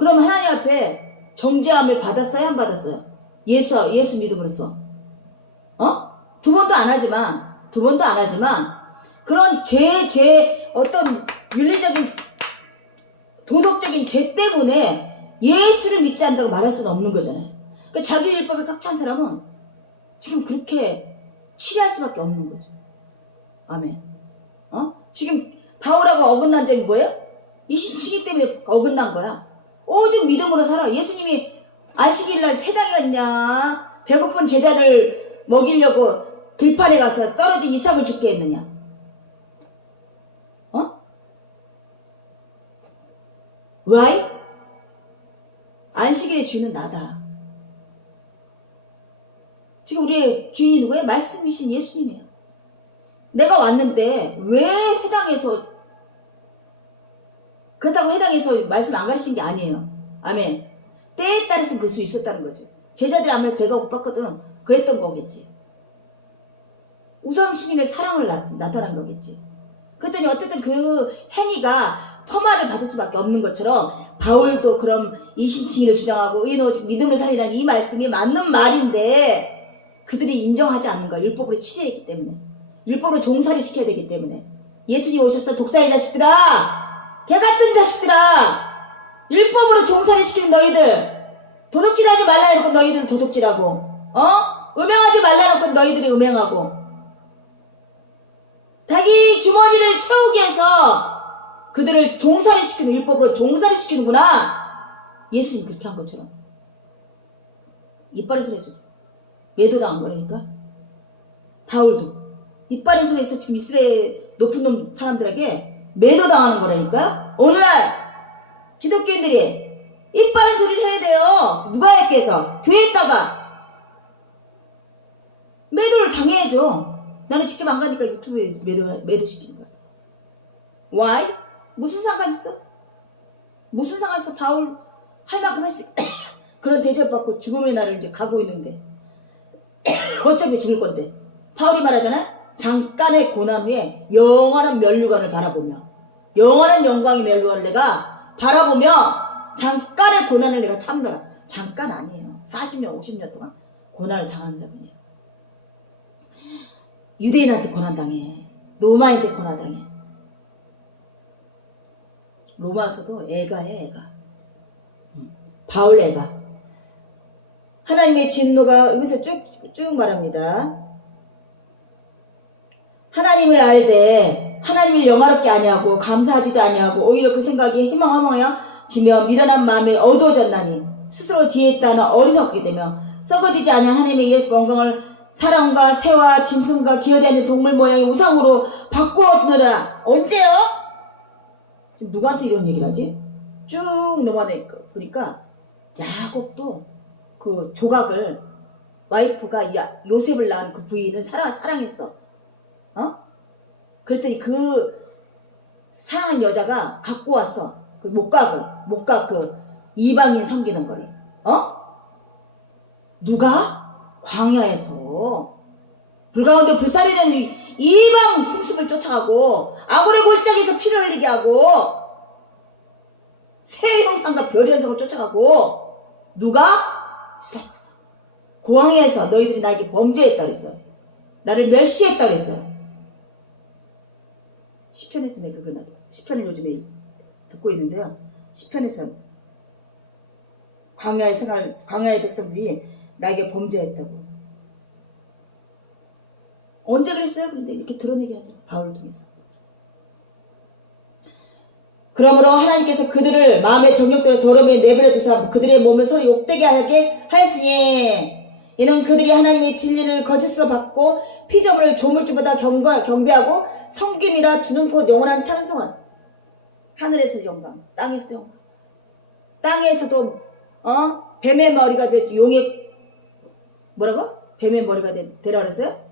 그럼 하나님 앞에 정죄함을 받았어요? 안 받았어요? 예수 믿음으로써. 두 번도 안 하지만, 그런 어떤 윤리적인, 도덕적인 죄 때문에 예수를 믿지 않는다고 말할 수는 없는 거잖아요. 그러니까 자기 율법에 꽉 찬 사람은 지금 그렇게 치리할 수밖에 없는 거죠. 아멘. 지금 바울하고 어긋난 점이 뭐예요? 이 신칭이 때문에 어긋난 거야. 오직 믿음으로 살아. 예수님이 안식일날 세당에 갔냐? 배고픈 제자를 먹이려고 들판에 가서 떨어진 이삭을 죽게 했느냐? Why? 안식일의 주인은 나다. 지금 우리의 주인이 누구예요? 말씀이신 예수님이에요. 내가 왔는데 왜 회당에서, 그렇다고 회당에서 말씀 안 가르친 게 아니에요. 아멘. 때에 따라서 그럴 수 있었다는 거죠. 제자들이 아마 배가 고팠거든. 그랬던 거겠지. 우선순위의 사랑을 나타난 거겠지. 그랬더니 어쨌든 그 행위가 폄하를 받을 수밖에 없는 것처럼 바울도 그럼 이신칭의를 주장하고 의인 오직 믿음으로 살리라는 이 말씀이 맞는 말인데 그들이 인정하지 않는 거야. 율법으로 치료했기 때문에. 율법으로 종살이 시켜야 되기 때문에. 예수님 오셨어. 독사의 자식들아, 개같은 자식들아, 율법으로 종살이 시키는 너희들, 도둑질하지 말라 해놓고 너희들은 도둑질하고, 음행하지 말라 해놓고 너희들이 음행하고, 자기 주머니를 채우기 위해서 그들을 종살이 시키는, 율법으로 종살이 시키는구나. 예수님 그렇게 한 것처럼 이빨의 소리에서 매도당한 거라니까. 바울도 이빨의 소리에서 지금 이스라엘 높은 놈 사람들에게 매도당하는 거라니까. 오늘날 기독교인들이 이빨의 소리를 해야 돼요. 누가 했겠어? 교회에다가 매도를 당해야죠. 나는 직접 안 가니까 유튜브에 매도시키는 거야. Why? 무슨 상관 있어? 무슨 상관 있어? 바울 할 만큼 했어. 그런 대접받고 죽음의 날을 이제 가고 있는데 어차피 죽을 건데. 바울이 말하잖아. 잠깐의 고난 후에 영원한 면류관을 바라보며, 영원한 영광의 면류관을 내가 바라보며 잠깐의 고난을 내가 참노라. 잠깐 아니에요. 40년 50년 동안 고난을 당하는 사람이에요. 유대인한테 고난당해. 로마인한테 고난당해. 로마서도 애가해, 애가. 바울 애가. 하나님의 진노가 여기서 쭉 말합니다. 하나님을 알되 하나님을 영화롭게 아니하고 감사하지도 아니하고 오히려 그 생각이 희망하여 미련한 마음에 어두워졌나니 스스로 지혜에 따라 어리석게 되며 썩어지지 아니한 하나님의 옛 영광을 사람과 새와 짐승과 기어다니는 동물 모양의 우상으로 바꾸었느라. 언제요? 지금 누구한테 이런 얘기를 하지? 쭉 넘어가니까 보니까 야곱도 그 조각을, 와이프가 요셉을 낳은 그 부인을 사랑했어. 그랬더니 그 사랑한 여자가 갖고 왔어. 그 목각 그 이방인 섬기는 거를. 누가? 광야에서 불 가운데 불사르는 이방 풍습을 쫓아가고 아골의 골짜기에서 피를 흘리게 하고 새 형상과 별의 현상을 쫓아가고. 누가? 이스라엘 백성. 고항에서 너희들이 나에게 범죄했다 그랬어요. 나를 멸시했다 그랬어요. 시편에서 내가 시편을 요즘에 듣고 있는데요. 시편에서 광야의 백성들이 나에게 범죄했다고. 언제 그랬어요? 근데 이렇게 드러내게 하죠. 바울을 통해서. 그러므로 하나님께서 그들을 마음의 정욕대로 더러움에 내버려 두사 그들의 몸을 서로 욕되게 하게 하였으니 이는 그들이 하나님의 진리를 거짓으로 받고 피조물을 조물주보다 경배하고 성김이라 주는 곧 영원한 찬송을. 하늘에서 영광, 땅에서도 영광. 땅에서도 뱀의 머리가 될지 용의 뭐라고? 뱀의 머리가 되라 그랬어요?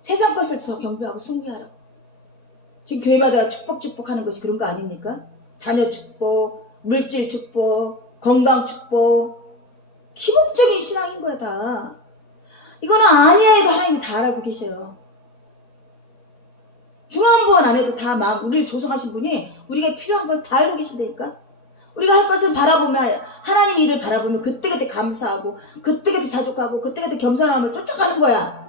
세상 것을 더 경배하고 숭배하라고. 지금 교회마다 축복하는 것이 그런 거 아닙니까? 자녀 축복, 물질 축복, 건강 축복, 기복적인 신앙 세상인 거야 다. 이거는 아니야 해도 하나님이 다 알고 계셔요. 중앙보안 안 해도 다 우리를 조성하신 분이 우리가 필요한 걸 다 알고 계신다니까. 우리가 할 것을 바라보면 하나님 일을 바라보면 그때그때 감사하고 그때그때 자족하고 그때그때 겸손함을 쫓아가는 거야.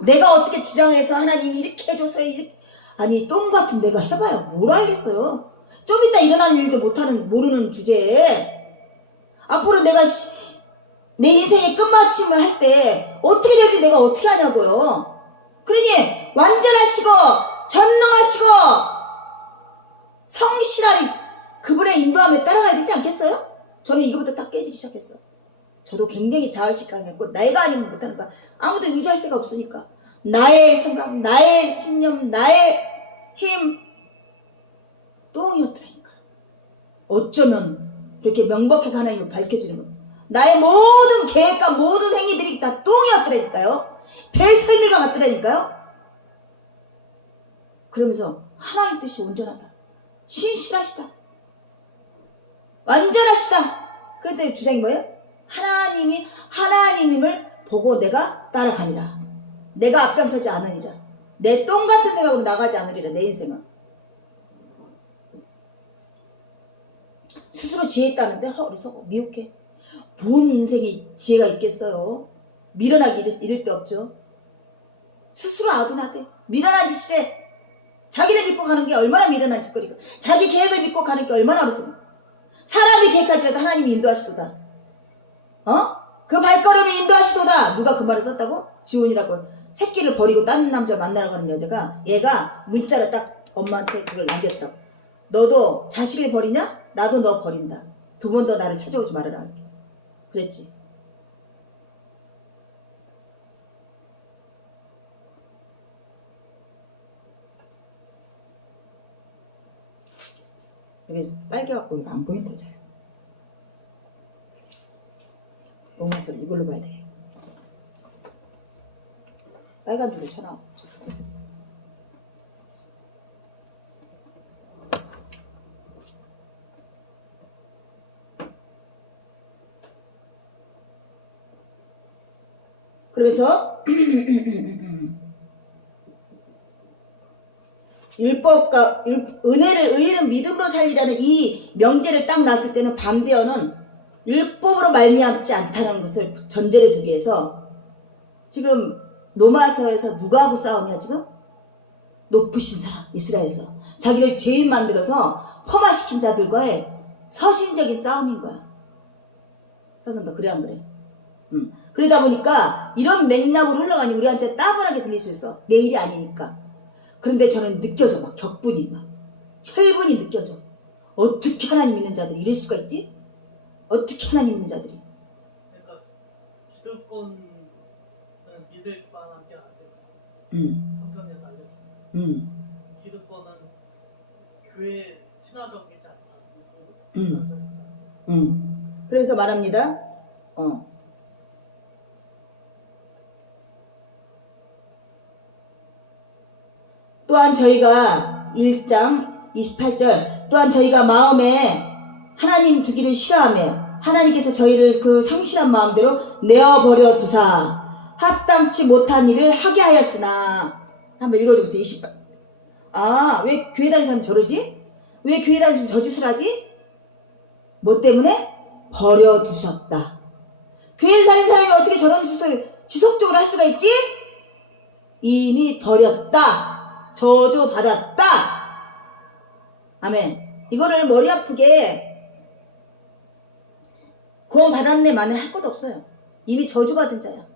내가 어떻게 주장해서 하나님이 이렇게 해줘서 아니 똥 같은 내가 해봐야 뭘 알겠어요. 좀 이따 일어나는 일도 모르는 주제에 앞으로 내가 내 인생의 끝마침을 할 때 어떻게 될지 내가 어떻게 하냐고요. 그러니 완전하시고 전능하시고 성실한 그분의 인도함에 따라가야 되지 않겠어요? 저는 이거부터 딱 깨지기 시작했어. 저도 굉장히 자의식 강했고 내가 아니면 못하는 거야. 아무도 의지할 데가 없으니까. 나의 생각, 나의 신념, 나의 힘 똥이었더라니까. 어쩌면 그렇게 명백하게 하나님을 밝혀주는 거. 나의 모든 계획과 모든 행위들이 다 똥이었더라니까요. 배설물과 같더라니까요. 그러면서 하나님 뜻이 온전하다. 신실하시다. 완전하시다. 그때 주장이 뭐예요? 하나님을 보고 내가 따라가리라. 내가 앞장서지 않으리라. 내 똥 같은 생각으로 나가지 않으리라. 내 인생은. 스스로 지혜 있다는데 어리석어 미혹해. 본 인생에 지혜가 있겠어요. 미련하기 이럴 데 없죠. 스스로 아둔하게 미련한 짓에 자기를 믿고 가는 게 얼마나 미련한 짓거리고 자기 계획을 믿고 가는 게 얼마나 어리석어. 사람이 계획할지라도 하나님이 인도하시도다. 그 발걸음이 인도하시도다. 누가 그 말을 썼다고? 지훈이라고. 새끼를 버리고 딴 남자 만나러 가는 여자가 얘가 문자를 딱 엄마한테 그걸 남겼다고. 너도 자식을 버리냐? 나도 너 버린다. 두 번 더 나를 찾아오지 말아라. 그랬지. 여기 빨개갖고 이거 안 보인다 잘. 농화설 이걸로 봐야 돼. 빨간 줄로 쳐놔. 그래서 율법과 의는 믿음으로 살리라는 이 명제를 딱 놨을 때는 반대어는 율법으로 말미암지 않다는 것을 전제를 두기 위해서 지금 로마서에서 누가 하고 싸움이야 지금? 높으신 사람 이스라엘에서 자기를 죄인 만들어서 폄하시킨 자들과의 서신적인 싸움인 거야. 서선도 그래 안 그래? 그러다 보니까 이런 맥락으로 흘러가니 우리한테 따분하게 들릴 수 있어. 내 일이 아니니까. 그런데 저는 느껴져. 막 격분이 막 혈분이 느껴져. 어떻게 하나님 믿는 자들이 이럴 수가 있지? 어떻게 하나님 믿는 자들이? 그러니까 기득권은 믿을 만한 게 아니에요. 성경에서 알려주는 기득권은 교회 친화적이지 않다. 친화적이지 않다. 그래서 말합니다. 또한 저희가 1장 28절 또한 저희가 마음에 하나님 두기를 싫어하며 하나님께서 저희를 그 상실한 마음대로 내어버려 두사 합당치 못한 일을 하게 하였으나 한번 읽어주세요. 28. 왜 교회 다니는 사람이 저러지? 왜 교회 다니면서 저 짓을 하지? 뭐 때문에? 버려두셨다. 교회 다니는 사람이 어떻게 저런 짓을 지속적으로 할 수가 있지? 이미 버렸다. 저주 받았다. 아멘. 이거를 머리 아프게 구원 받았네 만에 할 것도 없어요. 이미 저주 받은 자야.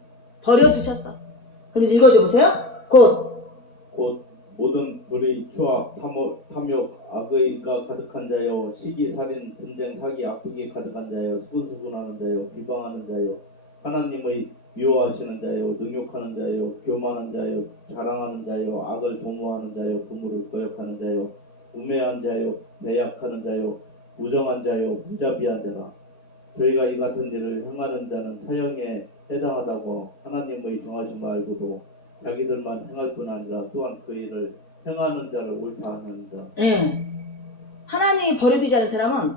버려두셨어. 그러면서 읽어줘 보세요. 곧 모든 불의, 추악, 탐욕, 악의가 가득한 자요, 시기, 살인, 분쟁, 사기, 악독이 가득한 자요, 수군수군하는 자요, 비방하는 자요, 하나님의 미워하시는 자요, 능욕하는 자요, 교만한 자요, 자랑하는 자요, 악을 도모하는 자요, 부모를 거역하는 자요, 우매한 자요, 배약하는 자요, 무정한 자요, 무자비한 자라. 저희가 이 같은 일을 행하는 자는 사형에 해당하다고 하나님의 정하신 말고도 자기들만 행할 뿐 아니라 또한 그 일을 행하는 자를 옳다 하는 자. 네. 하나님이 버려두지 않은 사람은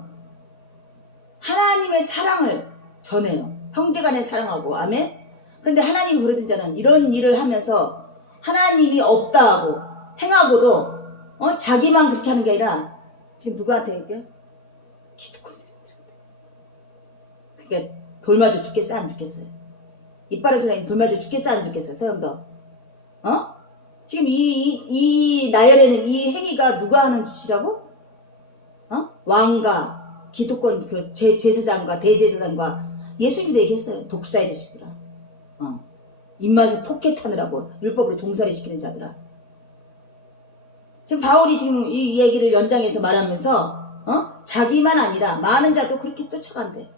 하나님의 사랑을 전해요. 형제간에 사랑하고. 아멘. 근데 하나님이 부르던 자는 이런 일을 하면서 하나님이 없다 하고 행하고도 자기만 그렇게 하는 게 아니라 지금 누구한테 얘기해? 기득권 세력들한테. 그러니까 돌 맞아 죽겠어 안 죽겠어요? 이빨에 소리니 돌 맞아 죽겠어 안 죽겠어요? 서영도. 지금 이 나열에는 이 행위가 누가 하는 짓이라고? 왕과 기득권 그 제사장과 대제사장과 예수님도 얘기했어요. 독사의 자식들아. 입맛을 포켓하느라고 율법으로 종살이 시키는 자들아. 지금 바울이 지금 이 얘기를 연장해서 말하면서 자기만 아니라 많은 자도 그렇게 쫓아간대.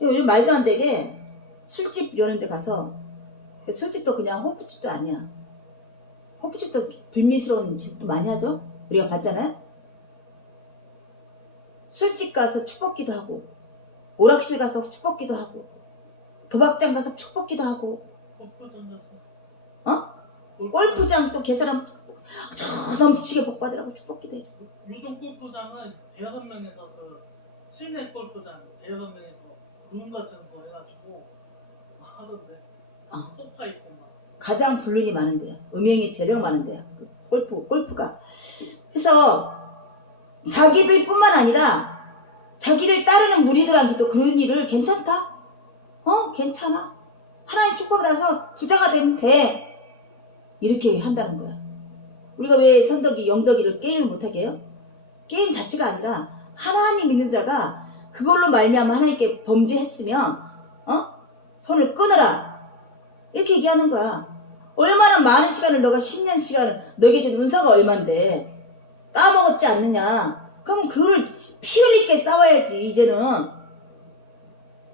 요즘 말도 안 되게 술집 이러는 데 가서 술집도 그냥 호프집도 아니야. 호프집도 불미스러운 집도 많이 하죠. 우리가 봤잖아요. 술집 가서 축복기도 하고 오락실 가서 축복기도 하고 도박장 가서 축복기도 하고 골프장 골프장 또 개사람 넘치게 복받으라고 축복기도 해주고. 요즘 골프장은 대여섯 명에서 그 실내 골프장 대여섯 명에서 룸 같은 거 해가지고 하던데 소파 있고 막 가장 불륜이 많은 데야. 음행이 제일 많은 데야. 골프가. 그래서 자기들 뿐만 아니라 자기를 따르는 무리들한테도 그런 일을 괜찮다? 괜찮아. 하나님 축복받아서 부자가 되면 돼. 이렇게 한다는 거야. 우리가 왜 선덕이, 영덕이를 게임을 못하게 해요? 게임 자체가 아니라 하나님 믿는 자가 그걸로 말미암아 하나님께 범죄했으면 손을 끊어라. 이렇게 얘기하는 거야. 얼마나 많은 시간을 너가 10년 시간을 너에게 준 은사가 얼만데 까먹었지 않느냐. 그러면 그걸 피 흘리게 싸워야지. 이제는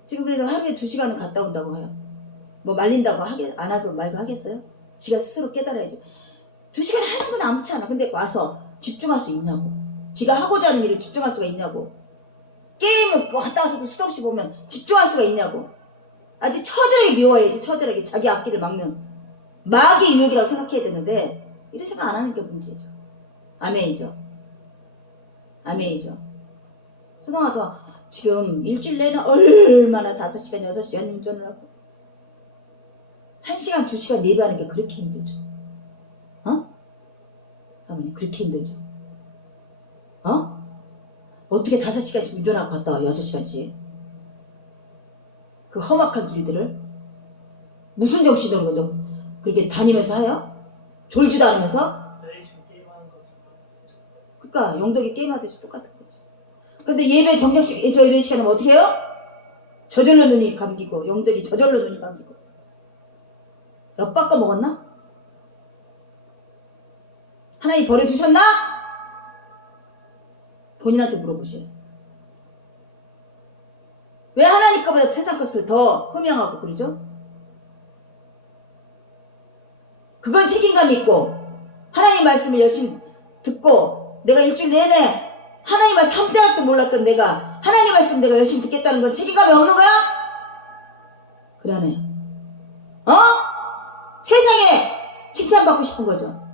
지금 그래도 하루에 2시간은 갔다 온다고 해요. 뭐 말린다고 안 하고 말도 하겠어요? 지가 스스로 깨달아야죠. 2시간 하는 건 아무렇지 않아. 근데 와서 집중할 수 있냐고. 지가 하고자 하는 일을 집중할 수가 있냐고. 게임을 갔다 와서도 수도 없이 보면 집중할 수가 있냐고. 아주 처절하게 미워야지. 처절하게 자기 앞길을 막는 마귀의 유혹이라고 생각해야 되는데 이런 생각 안 하는 게 문제죠. 아멘이죠. 아멘이죠. 소동아도 지금 일주일 내내 얼마나 5시간 6시간 운전을 하고 1시간 2시간 예배하는 게 그렇게 힘들죠. 아버님 그렇게 힘들죠. 어떻게 5시간씩 운전하고 갔다 와 6시간씩 그 험악한 길들을 무슨 정신으로 그렇게 다니면서 해요? 졸지도 않으면서? 내신 게임하는 거죠. 그러니까 영덕이 게임하듯이 똑같은 거죠. 근데 예배 정략식 예배 시간은 어떻게 해요? 저절로 눈이 감기고 영덕이 저절로 눈이 감기고 엿바꿔 먹었나? 하나님 버려두셨나? 본인한테 물어보세요. 왜 하나님 것보다 세상 것을 더 흠양하고 그러죠? 그건 책임감 있고 하나님 말씀을 열심히 듣고 내가 일주일 내내 하나님 말씀 함자락도 몰랐던 내가 하나님 말씀 내가 열심히 듣겠다는 건 책임감이 없는 거야? 그러네. 세상에 칭찬받고 싶은 거죠.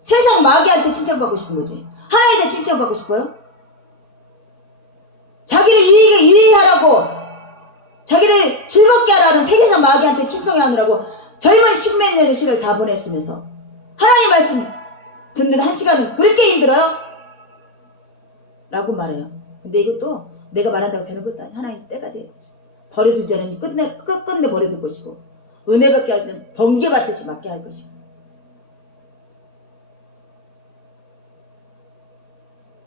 세상 마귀한테 칭찬받고 싶은 거지. 하나님한테 칭찬받고 싶어요? 자기를 유익하라고 자기를 즐겁게 하라는 세계상 마귀한테 충성하느라고 젊은 십몇 년의 시를 다 보냈으면서 하나님 말씀 듣는 1시간은 그렇게 힘들어요? 라고 말해요. 근데 이것도 내가 말한다고 되는 것도 아니야. 하나님 때가 돼야지. 버려둘 자는 끝끝내 버려둘 것이고 은혜 받게 할 때는 번개 받듯이 맞게 할 것이고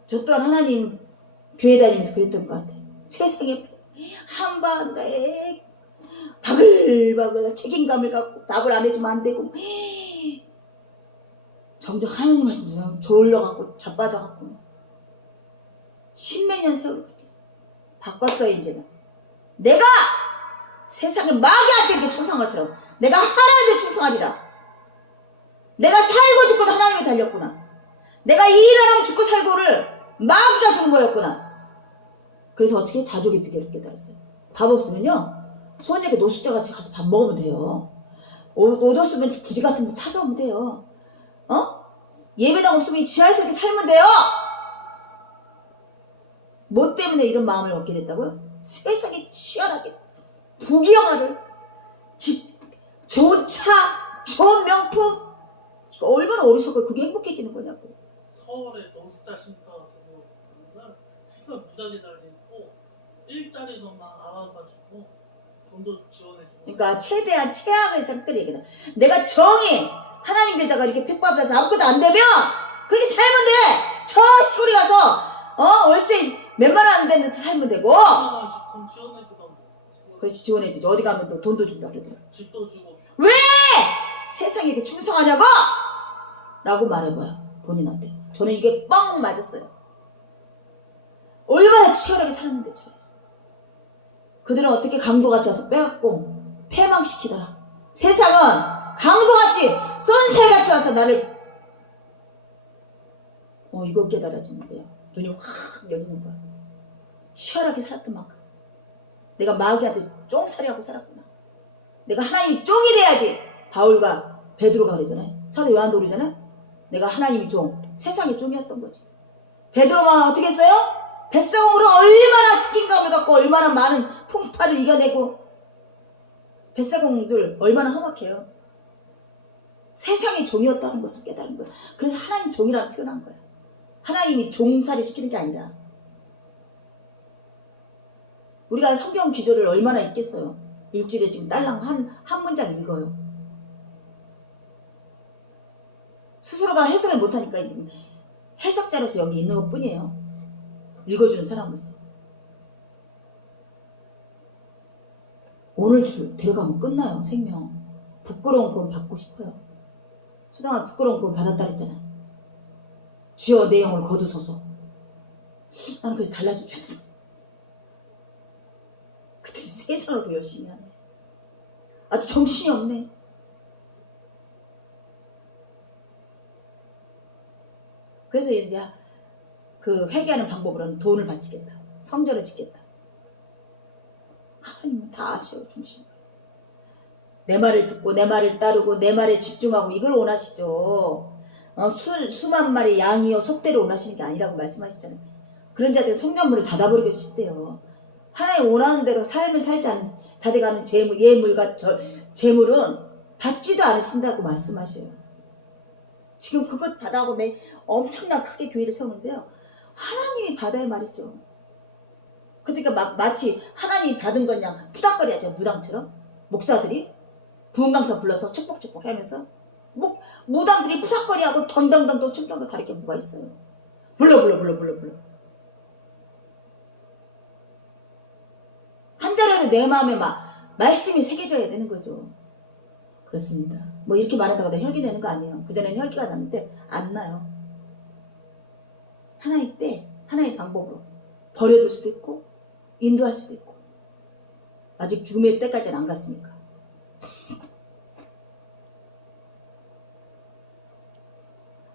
저 또한 하나님 교회 다니면서 그랬던 것 같아요. 세상에 한바늘에 바글바글 책임감을 갖고 답을 안 해주면 안 되고 점점 하나님 말씀 졸려갖고 자빠져갖고 10몇 년 세월 그렇게 했어요. 바꿨어요. 이제는 내가 세상에 마귀한테 이렇게 충성한 것처럼 내가 하나님께 충성하리라. 내가 살고 죽고도 하나님이 달렸구나. 내가 이 일을 하면 죽고 살고를 마귀가 주는 거였구나. 그래서 어떻게 자족의 비결을 깨달았어요. 밥 없으면요 소녀에게 노숙자같이 가서 밥 먹으면 돼요. 옷 없으면 부지 같은 데 찾아오면 돼요. 예배당 없으면 지하에서 이렇게 살면 돼요. 뭐 때문에 이런 마음을 얻게 됐다고요? 세상에 치열하게 부귀영화를, 집, 좋은 차, 좋은 명품, 이거 얼마나 어리석어. 그게 행복해지는 거냐고. 서울에 노숙자 쉼터 같은 경우는 시설 무지하게 잘 돼 있고 일자리도 막 알아봐주고 돈도 지원해주고. 그러니까 최대한 최악의 상태를 얘기해. 내가 정이 하나님 믿다가 이렇게 핍박해서 아무것도 안 되면 그렇게 살면 돼. 저 시골에 가서 월세 몇만 원 안 되는 데서 살면 되고. 얼마씩 돈 지원해주던데. 그렇지, 지원해주지. 어디 가면 또 돈도 준다 그러더라. 집도 주고. 왜 세상에 이렇게 충성하냐고? 라고 말해봐요, 본인한테. 저는 이게 뻥 맞았어요. 얼마나 치열하게 살았는데 저를. 그들은 어떻게 강도같이 와서 빼갖고 패망시키더라. 세상은 강도같이 쏜살같이 와서 나를 이걸 깨달아지는데요. 눈이 확 열리는 거야. 치열하게 살았던 만큼 내가 마귀한테 쫑살이하고 살았구나. 내가 하나님이 쫑이 돼야지. 바울과 베드로가 그러잖아요. 사도 요한도 그러잖아요. 내가 하나님이 쫑, 세상의 쫑이었던 거지. 베드로가 어떻게 했어요? 뱃사공으로 얼마나 치킨감을 갖고 얼마나 많은 풍파를 이겨내고. 뱃사공들 얼마나 험악해요. 세상의 종이었다는 것을 깨달은 거야. 그래서 하나님 종이라고 표현한 거야. 하나님이 종살이 시키는 게 아니라. 우리가 성경 기조를 얼마나 읽겠어요. 일주일에 지금 딸랑 한 문장 읽어요. 스스로가 해석을 못하니까 해석자로서 여기 있는 것 뿐이에요. 읽어주는 사람으로서. 오늘 줄 데려가면 끝나요. 생명. 부끄러운 구원 받고 싶어요. 소당아 부끄러운 구원 받았다 그랬잖아. 주여 내 영을 거두소서. 나는 그래서 달라진 줄 알았어. 그들이 세상으로 더 열심히 하네. 아주 정신이 없네. 그래서 이제 그 회개하는 방법으로는 돈을 바치겠다. 성전을 짓겠다. 하나님은 다 아셔, 중심. 내 말을 듣고 내 말을 따르고 내 말에 집중하고 이걸 원하시죠. 수만 마리 양이요 속대로 원하시는 게 아니라고 말씀하시잖아요. 그런 자들은 성전문을 닫아버리고 싶대요. 하나님 원하는 대로 삶을 살지 않는 다돼가는 예물과 재물은 받지도 않으신다고 말씀하셔요. 지금 그것 받아고 엄청난 크게 교회를 세우는데요. 하나님이 받아야 말이죠. 그러니까 마치 하나님이 받은 거냐 푸닥거리 하죠. 무당처럼. 목사들이 부흥 강사 불러서 축복축복 하면서 무당들이 푸닥거리하고 덩덩덩 또 춤덩덩 다르게 뭐가 있어요. 불러 한 자리로 내 마음에 말씀이 새겨져야 되는 거죠. 그렇습니다. 이렇게 말한다고 내 혈기 되는 거 아니에요. 그전에는 혈기가 났는데 안 나요. 하나님 때 하나의 방법으로 버려둘 수도 있고 인도할 수도 있고. 아직 죽음의 때까지는 안 갔으니까.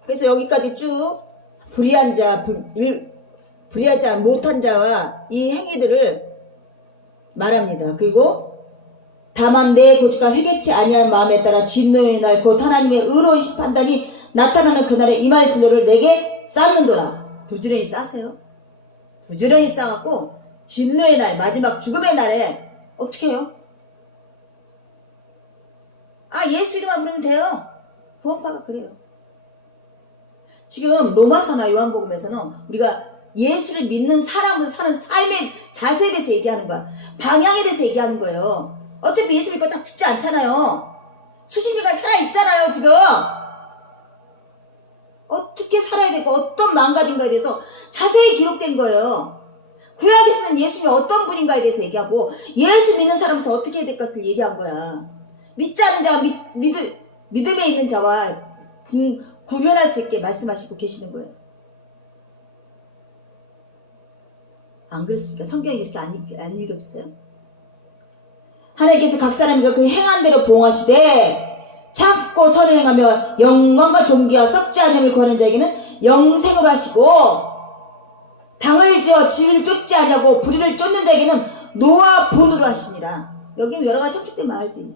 그래서 여기까지 쭉 불의한 자, 불의하지 못한 자와 이 행위들을 말합니다. 그리고 다만 내 고집과 회개치 아니한 마음에 따라 진노의 날 곧 하나님의 의로우신 판단이 나타나는 그날에 임할 진노를 내게 쌓는도라. 부지런히 싸세요. 부지런히 싸갖고 진노의 날, 마지막 죽음의 날에 어떻게 해요? 예수 이름만 부르면 돼요. 구원파가 그래요. 지금 로마서나 요한복음에서는 우리가 예수를 믿는 사람으로 사는 삶의 자세에 대해서 얘기하는 거야. 방향에 대해서 얘기하는 거예요. 어차피 예수 믿고 딱 죽지 않잖아요. 수십 년간 살아있잖아요, 지금. 어떻게 살아야 되고 어떤 마음가짐인가에 대해서 자세히 기록된 거예요. 구약에서는 예수님이 어떤 분인가에 대해서 얘기하고 예수 믿는 사람에서 어떻게 해야 될 것을 얘기한 거야. 믿지 않은 자와 믿음에 있는 자와 구별할 수 있게 말씀하시고 계시는 거예요. 안 그렇습니까? 성경이 이렇게 안 읽어주세요? 하나님께서 각 사람과 그 행한 대로 보응하시되 찾고 선을 행하며 영광과 존귀와 썩지 않음을 구하는 자에게는 영생으로 하시고 당을 지어 지위를 쫓지 않냐고 불의를 쫓는 자에게는 노와 분으로 하시니라. 여기 여러 가지 협축된 말이지.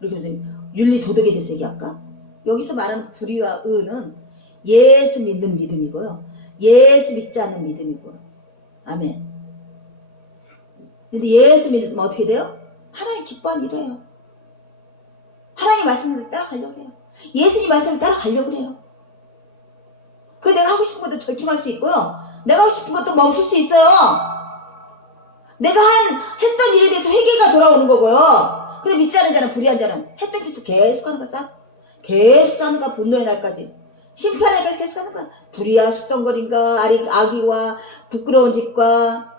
우리 교수님 윤리 도덕에 대해서 얘기할까? 여기서 말하는 불의와 의는 예수 믿는 믿음이고요. 예수 믿지 않는 믿음이고요. 아멘. 근데 예수 믿으면 어떻게 돼요? 하나님 기뻐하는 이래요. 하나님 말씀을 따라가려고 해요. 예수님 말씀을 따라가려고 해요. 그 내가 하고 싶은 것도 절충할 수 있고요. 내가 하고 싶은 것도 멈출 수 있어요. 내가 했던 일에 대해서 회개가 돌아오는 거고요. 근데 믿지 않은 자는 불의한 자는 했던 짓을 계속 하는 거야. 계속 하는 거야. 분노의 날까지. 심판의 날까지 계속 하는 거야. 불의와 숙덩거림과 악의와 부끄러운 짓과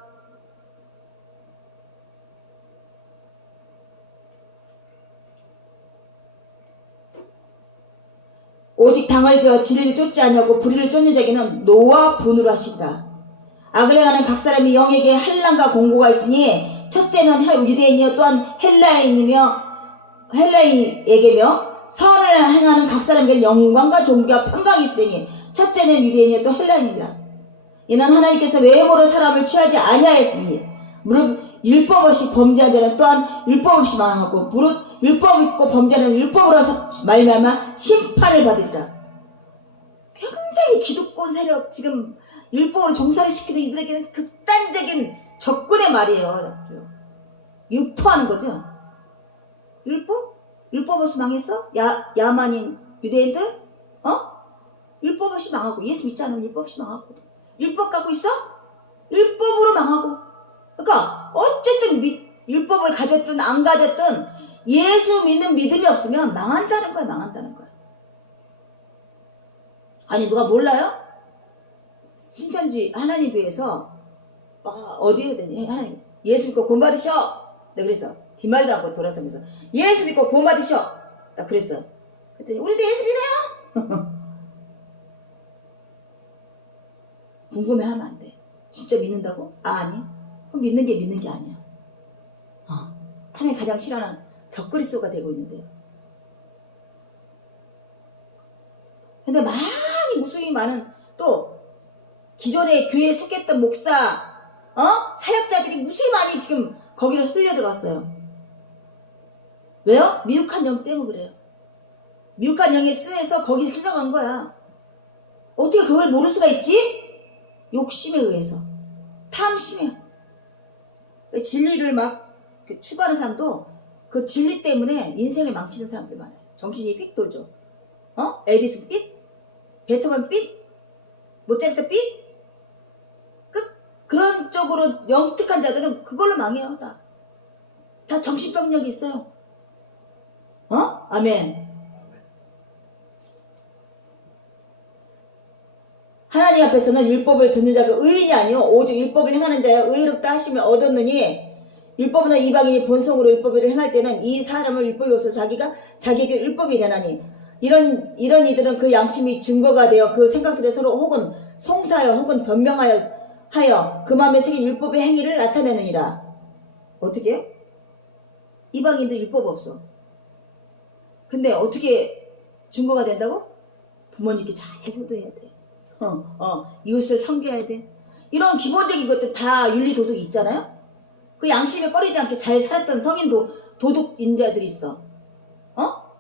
오직 당을 되어 진리를 쫓지 아니하고 불의를 쫓는 자에게는 노와 분으로 하시리라. 악을 행하는 각 사람이 영에게 한란과 공고가 있으니 첫째는 유대인이요 또한 헬라인에게며 선을 행하는 각 사람에게 영광과 존귀와 평강이 있으리니 첫째는 유대인이요 또 헬라인이라. 이는 하나님께서 외모로 사람을 취하지 아니하였으니 무릇 율법 없이 범죄한 자는 또한 율법 없이 망하고 무릇 율법 있고 범죄는 율법으로서 말미암아 심판을 받으리라. 굉장히 기득권 세력 지금 율법으로 종살이 시키는 이들에게는 극단적인 적군의 말이에요. 유포하는 거죠. 율법? 율법 없이 망했어? 야만인 유대인들? 율법 없이 망하고 예수 믿지 않으면 율법 없이 망하고 율법 갖고 있어? 율법으로 망하고. 그러니까 어쨌든 율법을 가졌든 안 가졌든 예수 믿는 믿음이 없으면 망한다는 거야. 망한다는 거야. 아니 누가 몰라요? 신천지 하나님 교회에서 어디에 되니 하나님 예수 믿고 구원 받으셔. 내가 그래서 뒷말도 않고 돌아서면서 예수 믿고 구원 받으셔. 나 그랬어. 그랬더니 우리도 예수 믿어요. 궁금해하면 안 돼. 진짜 믿는다고? 아니. 그럼 믿는 게 아니야. 하나님 가장 싫어하는 적그리스도가 되고 있는데요. 근데 많이 무슬림이 많은 또 기존에 교회에 속했던 목사, 사역자들이 무슬림 많이 지금 거기로 흘려 들어왔어요. 왜요? 미혹한 영 때문에 그래요. 미혹한 영에 쓰여서 거기 흘러간 거야. 어떻게 그걸 모를 수가 있지? 욕심에 의해서. 탐심에. 진리를 막 추구하는 사람도 그 진리 때문에 인생을 망치는 사람들 많아요. 정신이 휙 돌죠. 에디슨 삑? 베토벤 삑? 모차르트 삑? 그런 쪽으로 영특한 자들은 그걸로 망해요. 다 정신병력이 있어요. 아멘. 하나님 앞에서는 율법을 듣는 자가 의인이 아니요 오직 율법을 행하는 자여 의롭다 하심을 얻었느니 율법은 이방인이 본성으로 율법을 행할 때는 이 사람을 율법이 없어서 자기에게 율법이 되나니 이런 이들은 그 양심이 증거가 되어 그 생각들을 서로 혹은 송사하여 혹은 변명하여 그 마음에 새긴 율법의 행위를 나타내느니라. 어떻게? 이방인들 율법 없어. 근데 어떻게 증거가 된다고? 부모님께 잘 효도해야 돼. 이웃을 섬겨야 돼. 이런 기본적인 것들 다 윤리 도덕이 있잖아요. 그 양심에 꺼리지 않게 잘 살았던 성인 도둑 인자들이 있어.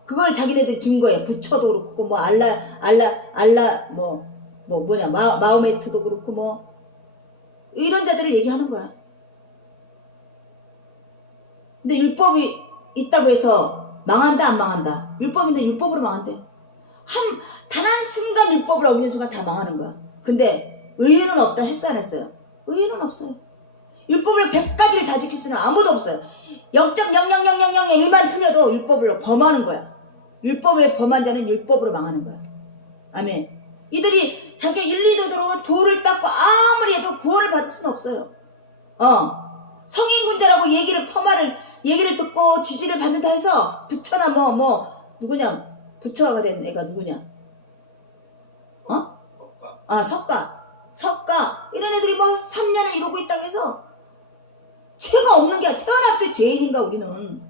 그걸 자기네들이 증거해. 부처도 그렇고 뭐 마호메트도 그렇고 뭐 이런 자들을 얘기하는 거야. 근데 율법이 있다고 해서 망한다 안 망한다? 율법인데 율법으로 망한대. 단 한 순간 율법을 어기는 순간 다 망하는 거야. 근데 의인은 없다 했어 안 했어요? 의인은 없어요. 율법을 100가지를 다 지킬 수는 아무도 없어요. 0.00001만 틀려도 율법을 범하는 거야. 율법을 범한 자는 율법으로 망하는 거야. 아멘. 이들이 자기 윤리도덕으로 도를 닦고 아무리 해도 구원을 받을 수는 없어요. 성인군자라고 얘기를 듣고 지지를 받는다 해서 부처나 누구냐? 부처가 된 애가 누구냐? 석가. 이런 애들이 3년을 이러고 있다고 해서 죄가 없는 게 태어날 때 죄인인가 우리는.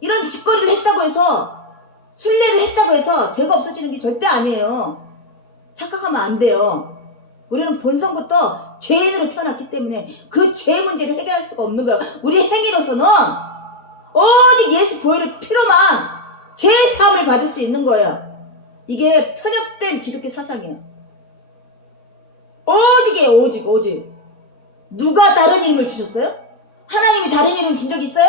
이런 짓거리를 했다고 해서 순례를 했다고 해서 죄가 없어지는 게 절대 아니에요. 착각하면 안 돼요. 우리는 본성부터 죄인으로 태어났기 때문에 그 죄 문제를 해결할 수가 없는 거예요. 우리 행위로서는 오직 예수 보혈의 피로만 죄 사함을 받을 수 있는 거예요. 이게 편협된 기독교 사상이에요. 오직. 누가 다른 이름을 주셨어요? 하나님이 다른 이름을 준 적 있어요?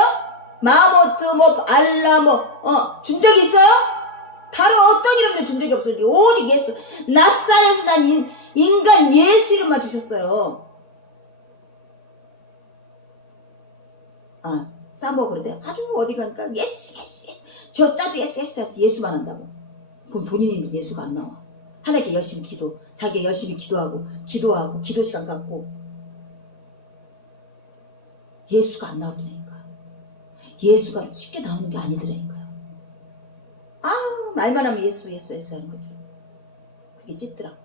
마모트, 뭐, 알라, 뭐, 준 적이 있어요? 다른 어떤 이름도 준 적이 없어요. 오직 예수. 낫사렛에서 난 인간 예수 이름만 주셨어요. 싸먹어 그러대. 아주 어디 가니까 예수. 저 짜도 예수. 예수만 한다고. 그럼 본인이 예수가 안 나와. 하나님께 열심히 자기가 열심히 기도 시간 갖고. 예수가 안 나오더라니까. 예수가 쉽게 나오는 게 아니더라니까요. 말만 하면 예수 하는 거지. 그게 찝더라고.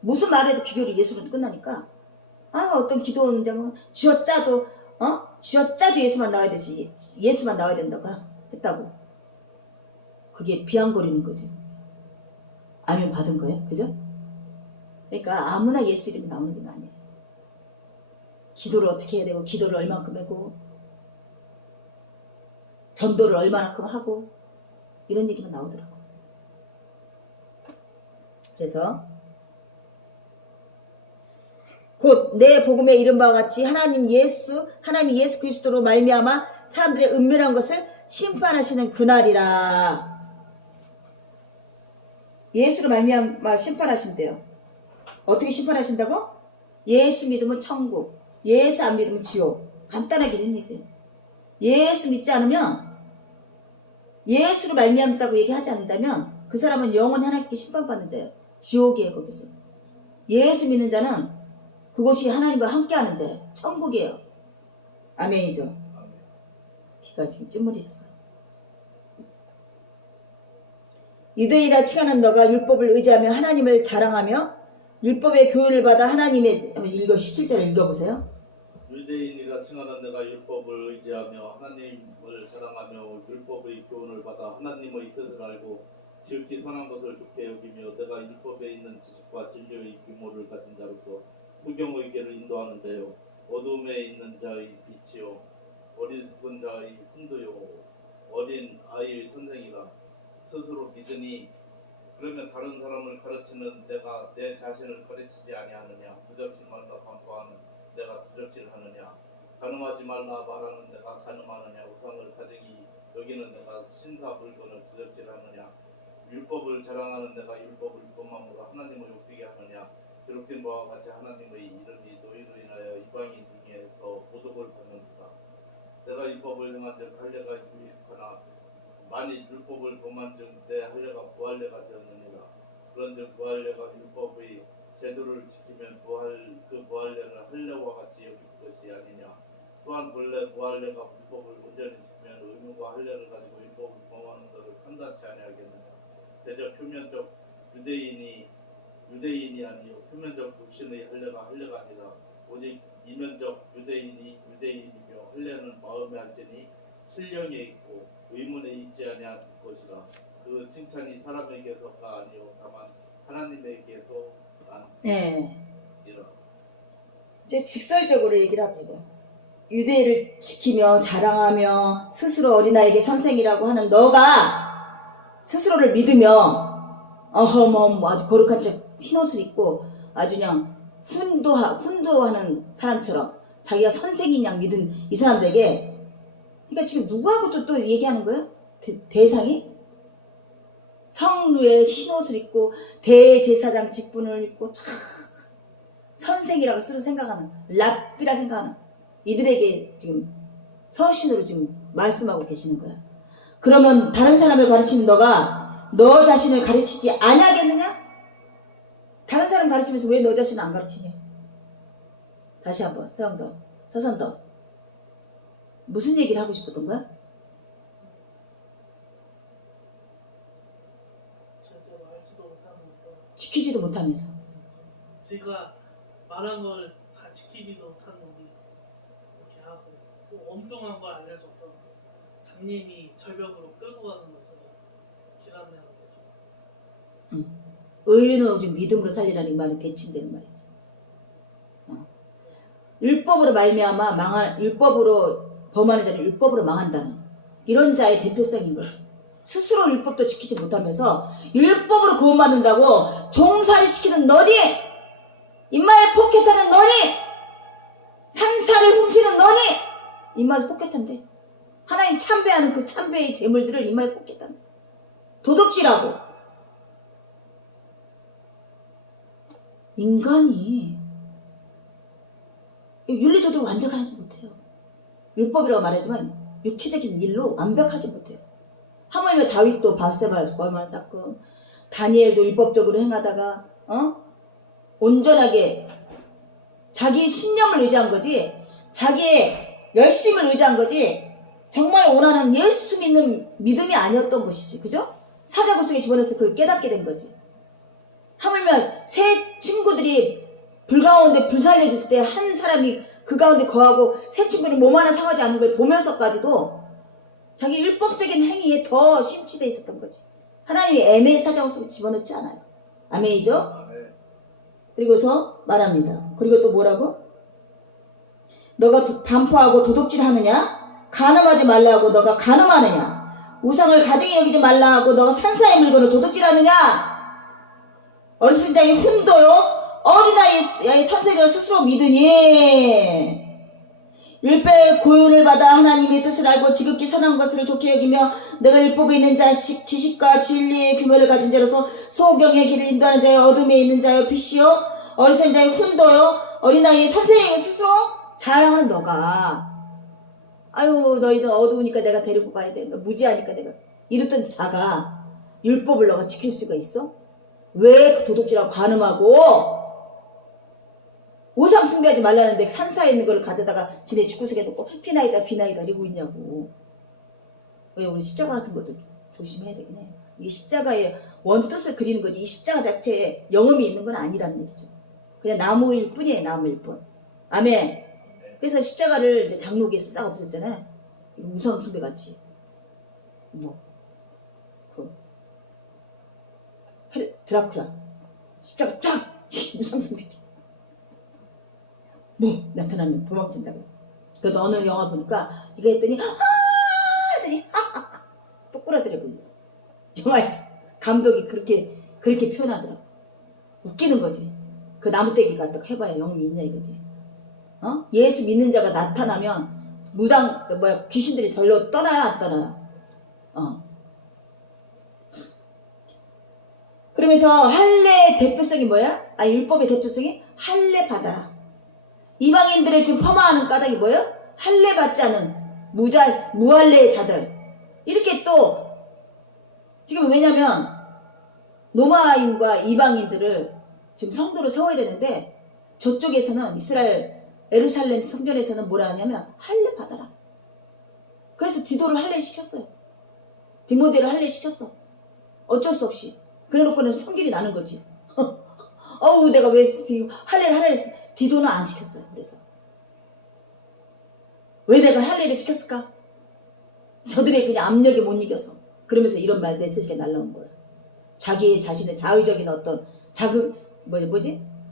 무슨 말해도 기도로 예수로 끝나니까. 어떤 기도 문장은 쥐어짜도 예수만 나와야 되지. 예수만 나와야 된다고 했다고. 그게 비양거리는 거지. 아멘 받은 거예요. 그죠? 그러니까 아무나 예수 이름이 나오는 게 아니에요. 기도를 어떻게 해야 되고, 기도를 얼만큼 하고, 전도를 얼마만큼 하고, 이런 얘기가 나오더라고. 그래서 곧 내 복음에 이른 바와 같이 하나님 예수 그리스도로 말미암아 사람들의 은밀한 것을 심판하시는 그날이라. 예수로 말미암아 심판하신대요. 어떻게 심판하신다고? 예수 믿으면 천국, 예수 안 믿으면 지옥. 간단하게 이런 얘기예요. 예수 믿지 않으면, 예수로 말미암았다고 얘기하지 않는다면 그 사람은 영원히 하나님께 심판받는 자예요. 지옥이에요. 거기서. 예수 믿는 자는 그곳이 하나님과 함께하는 자예요. 천국이에요. 아멘이죠. 귀가 지금 ጭ물이 있어서. 유대인이라 칭하는 너가 율법을 의지하며 하나님을 자랑하며 율법의 교훈을 받아 하나님의 17절을 읽어보세요. 유대인이라 칭하는 내가 율법을 의지하며 하나님을 자랑하며 율법의 교훈을 받아 하나님의 뜻을 알고 지극히 선한 것을 좋게 여기며 내가 율법에 있는 지식과 진리의 규모를 가진 자로서 소경의 길을 인도하는 자요 어둠에 있는 자의 빛이요 어리석은 자의 훈도요 어린 아이의 선생이라. 스스로 믿으니 그러면 다른 사람을 가르치는 내가 내 자신을 가르치지 아니하느냐. 두적질 말라 반포하는 내가 두적질하느냐. 간음하지 말라 말하는 내가 간음하느냐. 우상을 가지기 여기는 내가 신사 물건을 두적질하느냐. 율법을 자랑하는 내가 율법을 범함으로 하나님을 욕되게 하느냐. 기록된 바와 같이 하나님의 이름이 너희로 인하여 이방인 중에서 모독을 받는다. 내가 율법을 행한즉 할례가 유익하나 만일 율법을 범한즉 내 할례가 부할례가 되었느니라. 그런즉 부할례가 율법의 제도를 지키면 그 부할례는 할례와 같이 여길 것이 아니냐. 또한 본래 부할례가 율법을 온전히 지키면 의무와 할례를 가지고 율법을 범하는 것을 판단치 아니하겠느냐. 대저 표면적 유대인이 아니요 표면적 육신의 할례가 아니라 오직 이면적 유대인이 유대인이며 할례는 마음에 할지니 신령에 있고 의문에 있지 아니한 것이라. 그 칭찬이 사람에게서가 아니요 다만 하나님에게서 나니라. 이제 직설적으로 얘기를 합니다. 유대를 지키며 자랑하며 스스로 어린아이에게 선생이라고 하는 너가 스스로를 믿으며 아주 거룩한 척 흰옷을 입고 아주 그냥 훈도하는 사람처럼 자기가 선생인 양 믿은 이 사람들에게, 그러니까 지금 누구하고 또 얘기하는 거예요? 대상이? 성루에 흰옷을 입고 대제사장 직분을 입고 참 선생이라고 스스로 생각하는, 랍비라 생각하는 이들에게 지금 서신으로 지금 말씀하고 계시는 거야. 그러면 다른 사람을 가르치는 너가 너 자신을 가르치지 아니하겠느냐? 다른 사람 가르치면서 왜 너 자신을 안 가르치냐? 다시 한번 서선더 무슨 얘기를 하고 싶었던 거야? 제대로 알지도 못하면서 지키지도 못하면서. 제가 말한 걸 다 지키지도 못한 놈이 이렇게 하고 또 엉뚱한 걸 알려줘서 장님이 절벽으로 끌고 가는 것처럼 길안내는 거죠. 의인은 오직 믿음으로 살리라는 말이 대칭되는 말이지. 율법으로 말미암아 율법으로 범하는 자는 율법으로 망한다는 이런 자의 대표성인 거지. 스스로 율법도 지키지 못하면서 율법으로 구원받는다고 종살이 시키는 너니, 인마에 포켓하는 너니, 산사를 훔치는 너니, 입맛을 뽑겠단데. 하나님 참배하는 그 참배의 재물들을 입맛에 뽑겠단데. 도둑질하고. 인간이 윤리도덕을 완벽하지 못해요. 율법이라고 말하지만 육체적인 일로 완벽하지 못해요. 하물며 다윗도 바세바의 얼마나 사건, 다니엘도 율법적으로 행하다가 온전하게 자기 신념을 의지한 거지, 자기의 열심을 의지한 거지, 정말 원하는 예수 믿는 믿음이 아니었던 것이지. 그죠? 사자구석에 집어넣어서 그걸 깨닫게 된 거지. 하물며 새 친구들이 불 가운데 불 살려줄 때 한 사람이 그 가운데 거하고 새 친구는 몸 하나 상하지 않는 걸 보면서까지도 자기 율법적인 행위에 더 심취되어 있었던 거지. 하나님이 애매의 사자구석에 집어넣지 않아요. 아멘이죠? 그리고서 말합니다. 그리고 또 뭐라고? 너가 반포하고 도둑질 하느냐? 간음하지 말라 하고 너가 간음하느냐? 우상을 가정에 여기지 말라 하고 너가 산사의 물건을 도둑질하느냐? 어렸을 때의 훈도요? 어린아이의 선생님을 스스로 믿으니 율법의 고윤을 받아 하나님의 뜻을 알고 지극히 선한 것을 좋게 여기며 내가 율법에 있는 자식 지식과 진리의 규모를 가진 자로서 소경의 길을 인도하는 자여 어둠에 있는 자여 빛이요 어리석은 자의 훈도요 어린아이의 선생님을 스스로 자랑하는 너가 아유 너희는 어두우니까 내가 데리고 가야 돼 너 무지하니까 내가 이랬던 자가 율법을 너가 지킬 수가 있어? 왜 도둑질하고 간음하고 우상 숭배하지 말라는데 산사에 있는 걸 가져다가 지네 집구석에 놓고 비나이다 이러고 있냐고. 왜 우리 십자가 같은 것도 조심해야 되긴 해. 이게 십자가의 원뜻을 그리는 거지 이 십자가 자체에 영음이 있는 건 아니라는 얘기죠. 그냥 나무일 뿐이에요. 나무일 뿐. 아멘. 그래서 십자가를 이제 장로교에서 싹 없앴잖아요. 우상 숭배 같이 드라큘라 십자가 쫙 우상 숭배 나타나면 도망친다고. 그래도 어느 영화 보니까 이거 했더니 또 꾸러들여 보여. 영화에서 감독이 그렇게 표현하더라고. 웃기는 거지. 그 나무떼기 갖다 해봐야 영음이 있냐 이거지. 예수 믿는 자가 나타나면 귀신들이 절로 떠나야 안 떠나요. 그러면서 할례의 대표성이 뭐야? 율법의 대표성이 할례 받아라. 이방인들을 지금 폄하하는 까닭이 뭐예요? 할례 받지 않은 무할례의 자들. 이렇게 또 지금 왜냐면 로마인과 이방인들을 지금 성도로 세워야 되는데 저쪽에서는 이스라엘 예루살렘 성전에서는 뭐라 하냐면 할례 받아라. 그래서 디도를 할례 시켰어요. 디모데를 할례 시켰어. 어쩔 수 없이. 그래놓고는 성질이 나는 거지. 내가 왜 할례를 하라 했어. 디도는 안 시켰어요. 그래서 왜 내가 할례를 시켰을까? 저들의 그냥 압력에 못 이겨서. 그러면서 이런 메시지가 날라온 거예요. 자신의 자의적인 어떤 자극 뭐지?